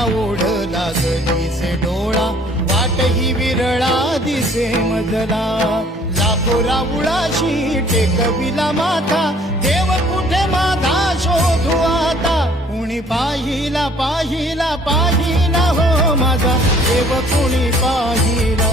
माझ्या ओढ लागलीसे डोळा वाट ही विरळा दिसे मजला लाखो राऊळाशी टेकविला माथा देव कुठे माझा शोधू आता कुणी पाहिला पाहिला पाहिला हो माझा देव कुणी पाहिला